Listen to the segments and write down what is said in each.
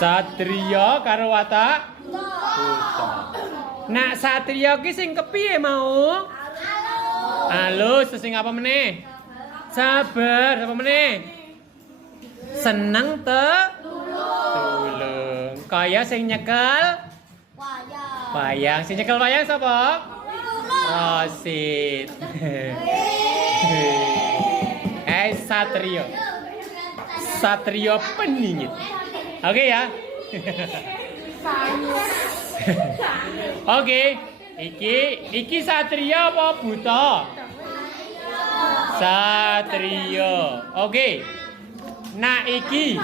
Satria karo watak buta. Nak satria ki sing kepiye mau? Halus sing apa meneh? Sabar apa meneh? Seneng te tulung. Kaya sing nyekel Wayang. wayang. Sing nyekel wayang sapa? Rosit. eh satrio. Satrio peningit. Oke ya. Oke. Iki iki satria apa buta? Satrio. Oke. Nah iki.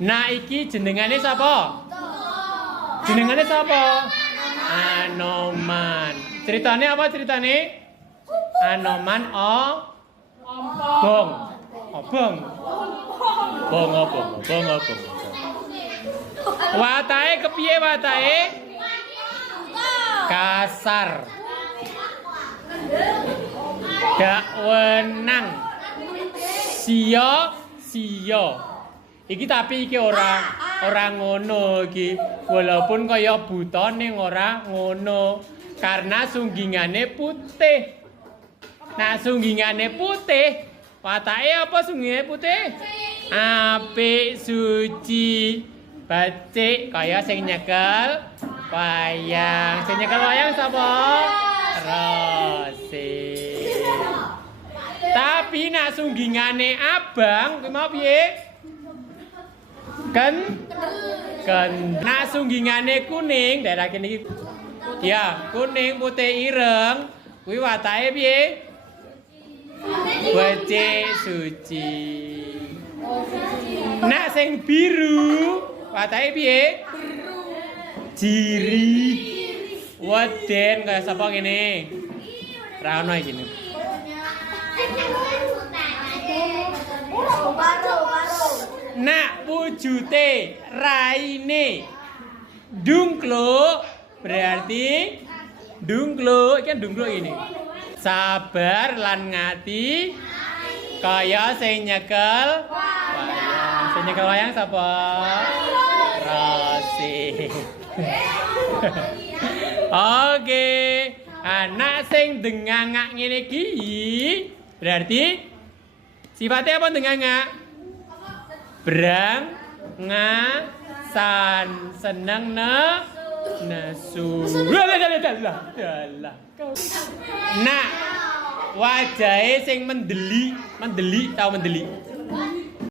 Nah iki jenengane sapa? Jenengane sapa? Anoman. Ceritane apa ceritane? Anoman o bong. Obong. Bong obong, bong obong. Watahe kepiye watahe? Kasar. Dak wenang. Siyo, siyo. Iki tapi iki ora ora ngono iki. Walaupun kaya buta ora ngono. Karena sunggingane putih. Nah, sunggingane putih. Watake apa sunggingane putih? Apik suci. Bacik kaya sing nyekel wayang. Sing nyekel wayang sapa? Rosi. Tapi nak sunggingane abang kuwi mau piye? Ken ken nak sunggingane kuning daerah kene iki. Ya, kuning putih ireng kuwi watake piye? Becik suci. Nak sing biru watake piye? Jiri. Weden kaya sapa ngene? Ra ono iki. Nak wujute raine dungkluk berarti iki kan dungkluk ini. Sabar lan ngati kaya sing nyekel wayang. Sing nyekel wayang sapa? Rosi. Oke. Anak sing dengangak ngene iki berarti sifatnya apa dengangak? Brang ngasan seneng ne lah. Nah, wajahe sing mendeli, mendeli tau mendeli.